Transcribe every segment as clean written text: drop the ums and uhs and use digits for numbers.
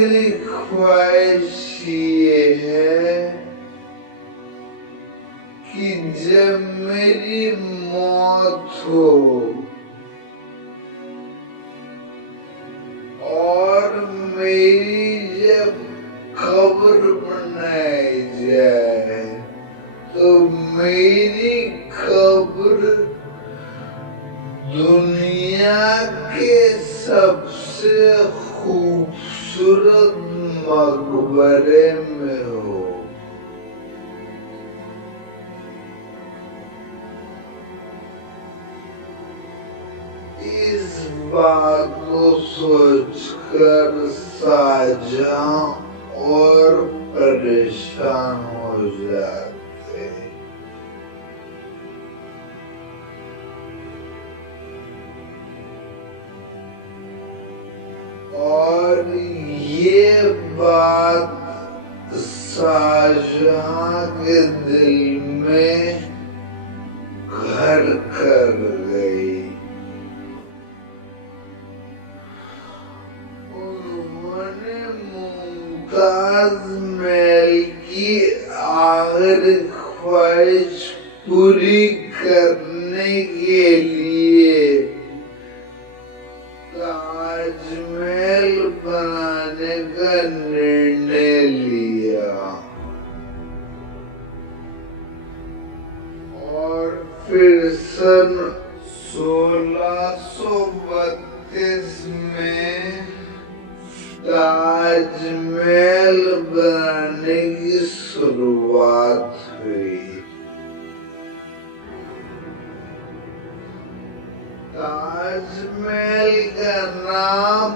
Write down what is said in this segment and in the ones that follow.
आखिरी ख्वाहिश ये है कि जब मेरी मौत हो और मेरी जब कब्र बनाई जाए तो मेरी कब्र दुनिया के सबसे खूबसूरत मकबरे में हो। इस बात को सोचकर शाहजहां और परेशान हो जाते। और ये बात शाहजहां के दिल में घर कर गई। उन्होंने मुमताज महल की आखिरी ख्वाहिश पूरी करने के लिए ताजमहल बनाने का निर्णय लिया और फिर सन 1632 में ताजमहल बनाने की शुरुआत हुई। ताजमहल का नाम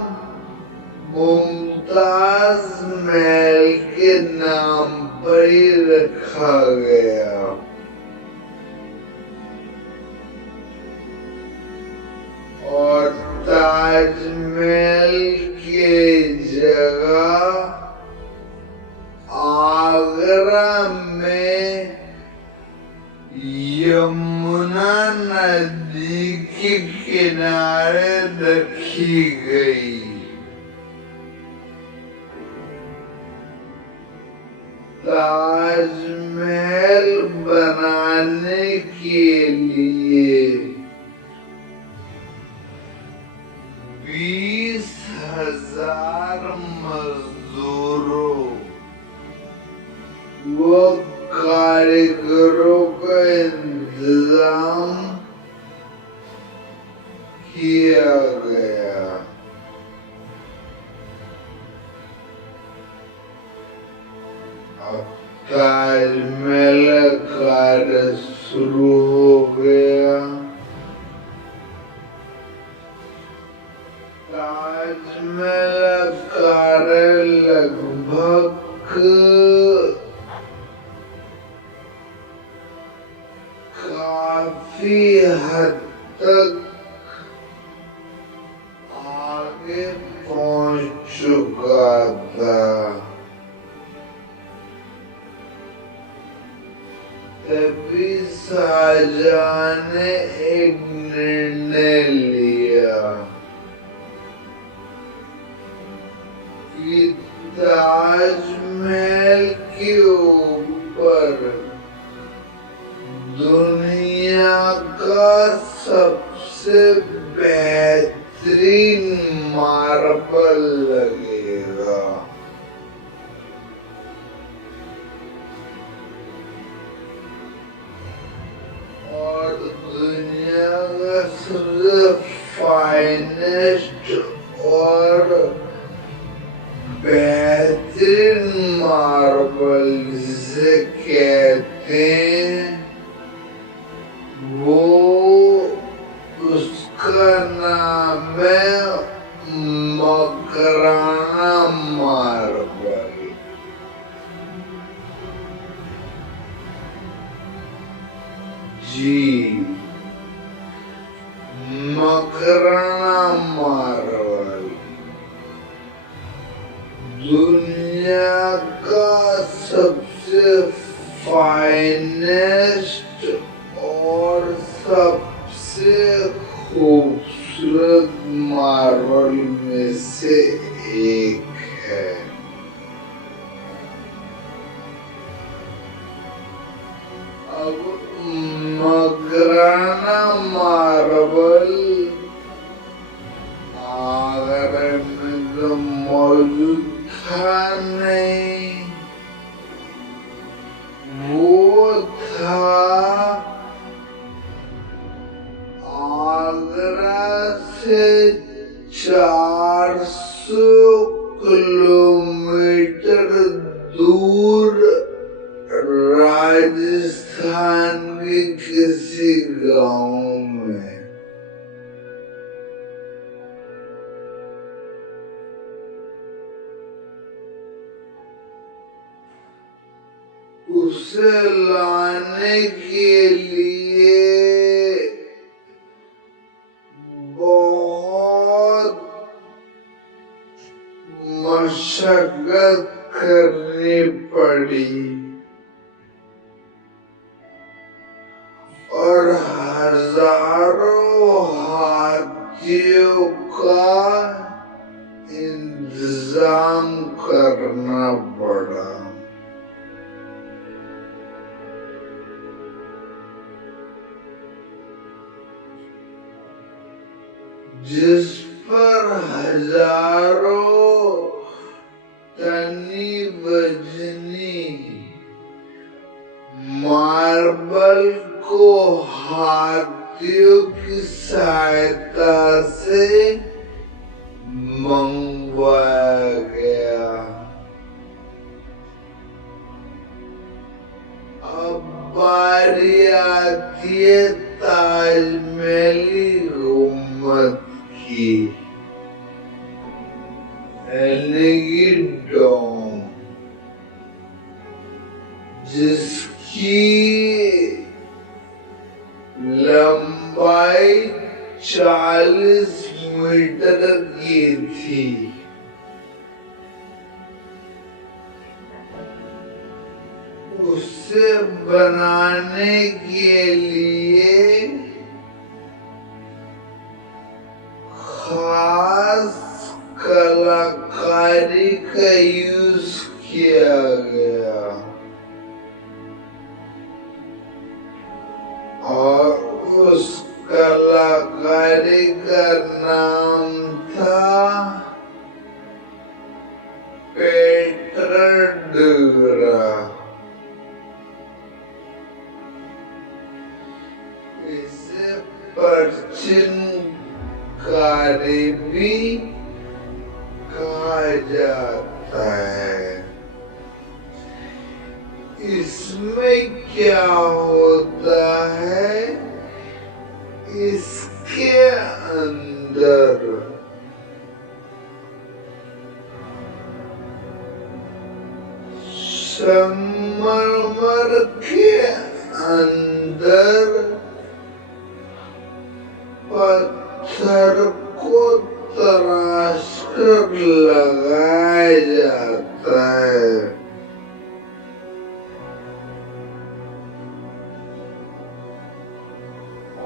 मुमताज महल के नाम पर ही रखा गया। और ताजमहल के जगह आगरा में यमुना नदी के किनारे रखी गई। ताजमहल बनाने के लिए 20,000 मजदूरों व कारीगरों का इंतजाम किया गया। अब ताजमहल का कार्य शुरू हो गया। ताजमहल का कार्य लगभग काफी हद तक आगे पहुंच चुका था। तभी शाहजहां ने एक निर्णय लिया कि ताजमहल के ऊपर दुनिया का सबसे बेहतरीन मार्बल लगेगा। और दुनिया का सबसे फाइनेस्ट और बेहतरीन मार्बल जिसे कहते हैं वो उसका नाम है मकराना मार्बल। जी, मकराना मार्बल दुनिया का सबसे फाइनेस्ट और सबसे खूबसूरत मार्बल में से एक है। अब मकराना मार्बल आगरा में तो मौजूद था नहीं, वो था आगरा से 400 किलोमीटर दूर राजस्थान के किसी गांव में। उसे लाने के लिए बहुत मशक्कत करनी पड़ी और हजारों हाथियों का इंतजाम करना पड़ा। जिस पर हजारों तनी वजनी मार्बल को हाथियों की सहायता से मंगवाया गया। अब बारी आती है ताजमहली हुकूमत की, डोम, जिसकी लंबाई 40 मीटर की थी। उसे बनाने के लिए खास कलाकारी का यूज किया गया और उस कलाकारी का नाम था पेट्राडुरा। इसे प्राचीन कार्य भी कहा जाता है। इसमें क्या होता है, इसके अंदर संगमरमर के अंदर पत्थर को तराश कर लगाया जाता है।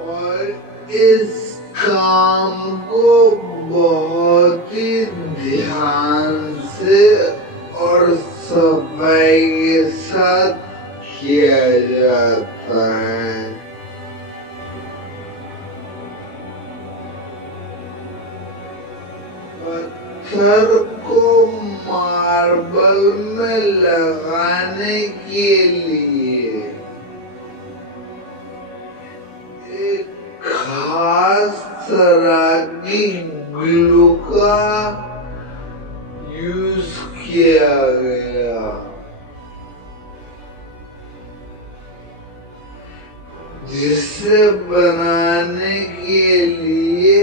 और इस काम को बहुत ही ध्यान से और सफाई के साथ किया जाता है। पत्थर को मार्बल में लगाने के लिए एक खास तरह की ग्लू का यूज किया गया, जिसे बनाने के लिए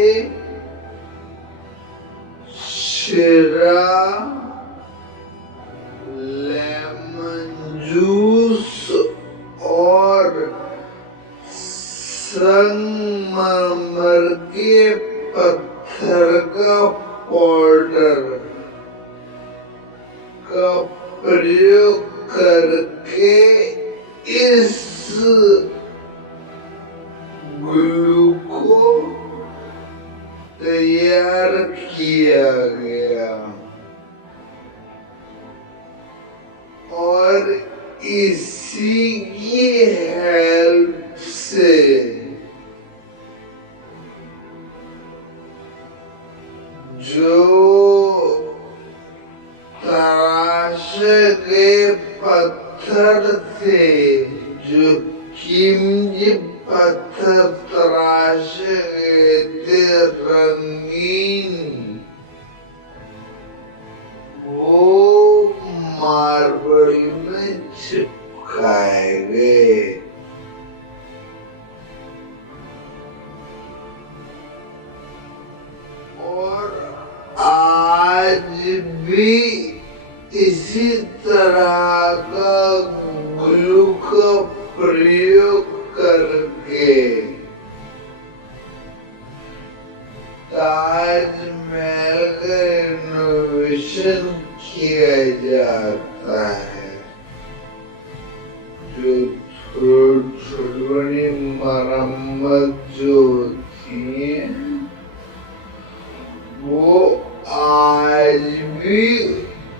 शीरा, लेमन जूस और संगमरमर के पत्थर का पाउडर का प्रयोग करके इस ग्लू को तैयार किया गया और इसी की है कीमती पत्थर तराशे गए थे रंगीन, वो मार्बल में चिपकाए गए। और आज भी इसी तरह का ग्लू का प्रयोग करके ताजमहल का रिनोवेशन किया जाता है। जो छोटी बड़ी मरम्मत जो होती है वो आज भी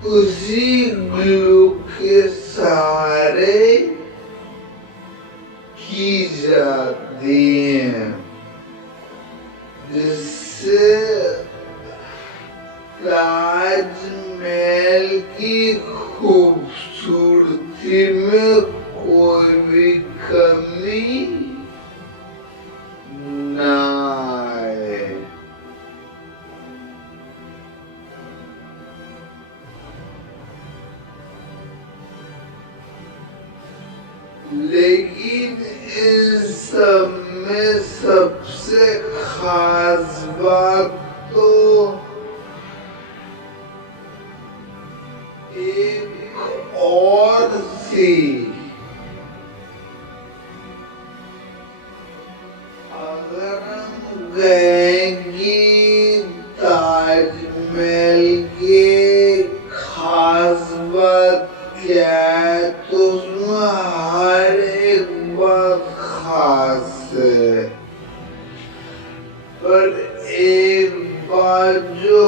उसी ग्लू के सहारे की जाती हैं, जिससे ताजमहल की खूबसूरती में कोई भी कमी ना आए। लेकिन इन सब में सबसे खास बात तो एक और थी। अगर हम कहेंगे ताजमहल के खास बात क्या है, तो उसमें हर एक बात खास है, पर एक बात जो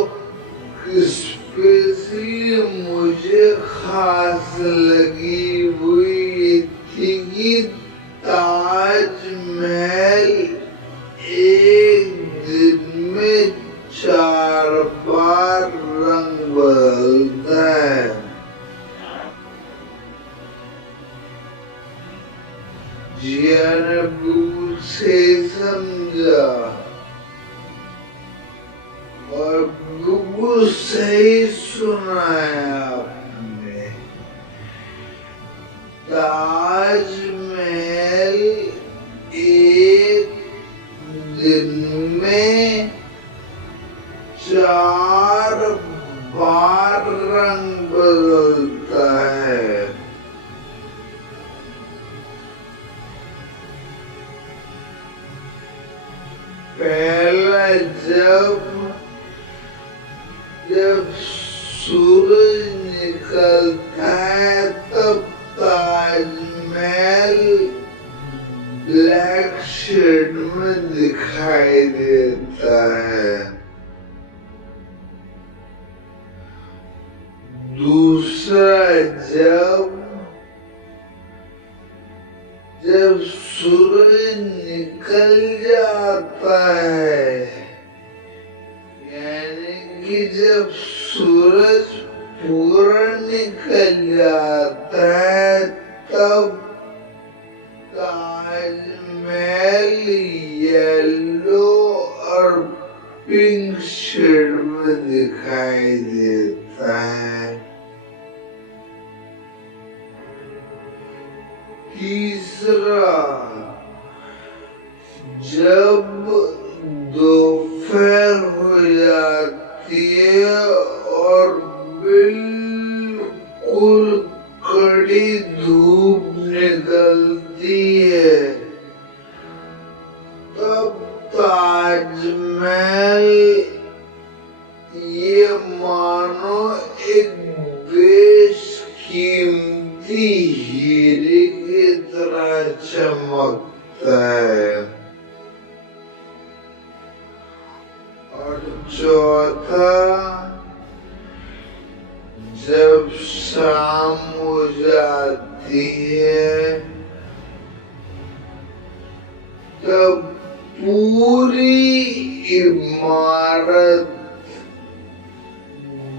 स्पेशली मुझे खास लगी हुई थी कि ताजमहल एक दिन में 4 बार रंग बदलता है। जिया ने बिल्कुल सही समझा और बिल्कुल सही सुना है आपने। ताजमहल एक दिन में 4 बार रंग बदलता है। पहला जब सूरज निकलता है तब ताजमहल ब्लैक शेड में दिखाई देता है। दूसरा जब सूरज निकल जाता है, यानी कि जब सूरज पूरा निकल जाता है तब ताजमहल येलो और पिंक शेड में दिखाई देता है। तीसरा, जब दोपहर हो जाती है और बिल्कुल कड़ी धूप निकलती है, तब ताजमहल ये मानो एक बेशकीमती हीरे की तरह चमकता है। और चौथा, जब शाम हो जाती है तब पूरी इमारत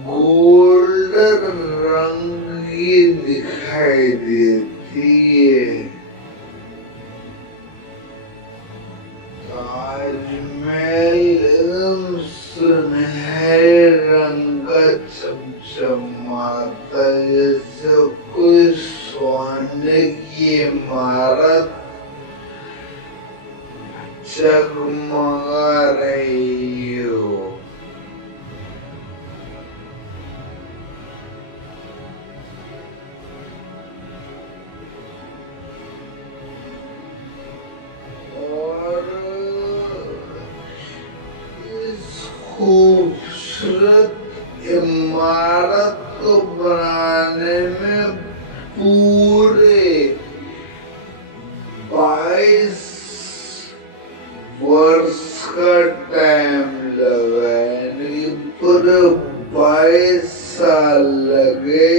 गोल्डन रंग की दिखाई देती है। ताजमहल एकदम सुनहरे रंग का चमचमाता, जैसे कोई सोने की इमारत जगमगा रही हो। खूबसूरत इमारत को बनाने में पूरे 22 वर्ष का टाइम लगा, यानी पूरे 22 साल लगे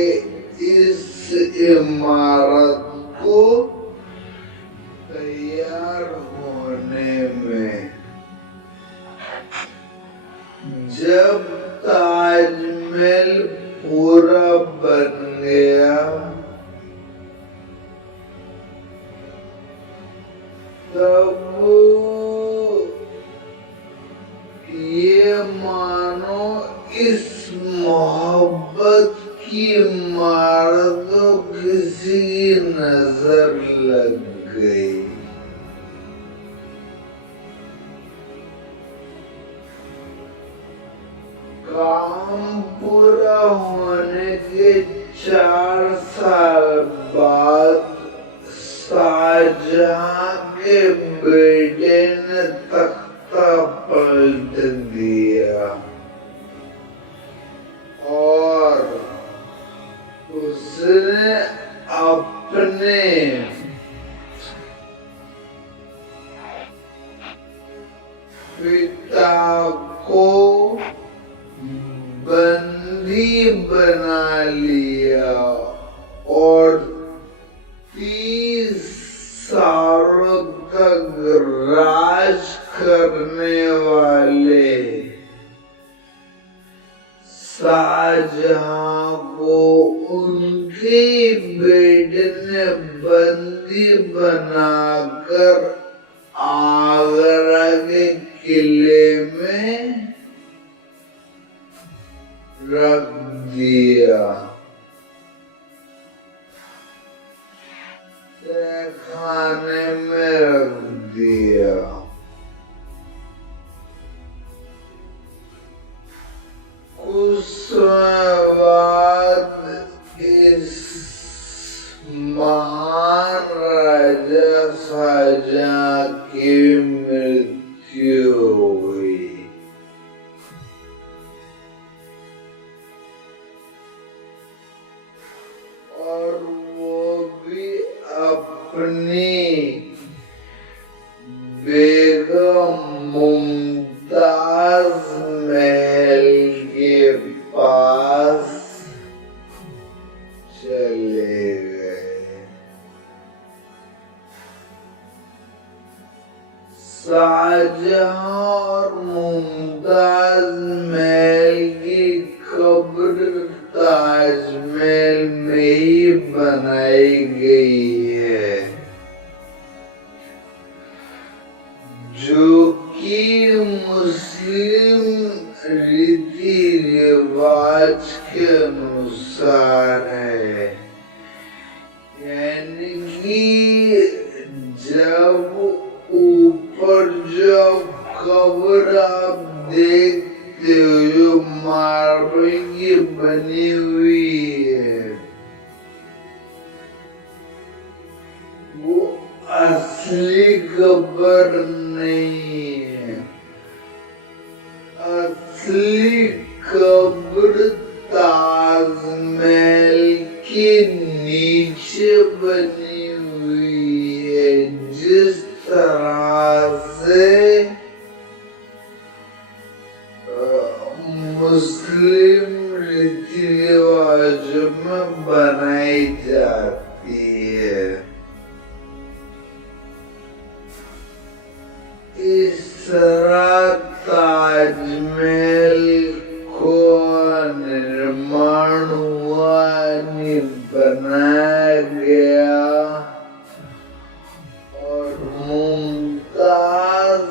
इस इमारत को तैयार होने में। जब ताजमहल पूरा बन गया तब ये मानो इस मोहब्बत की इमारत को किसी की नजर लग गई। काम पूरा होने के 4 साल बाद शाहजहां के बेटे ने तख्ता पलट दिया और उसने अपने पिता को बंदी बना लिया और 30 सालों तक राज करने वाले शाहजहां को उनके बेटे ने बंदी बनाकर आगरा के किले में रख दिया, खाने में रख दिया। कुछ समय बाद इस महान राजा शाहजहां की मृत्यु हुई। और वो भी अपनी बेगम मुमताज महल के पास चले गए। शाहजहां और मुमताज महल की कब्र ताजमहल में ही बनाई गई है, जो कि मुस्लिम रीति रिवाज के अनुसार है। यानी कि जब ऊपर जो कब्र आप देखते हो जो मार्बल की बनी हुई है, वो असली कब्र नहीं है। असली कब्र ताजमहल के नीचे बनी हुई है। जिस तरह से मुस्लिम रीति रिवाजों में बनाई जाती है। इस तरह ताजमहल को निर्माण हुआ, बनाया गया और मुमताज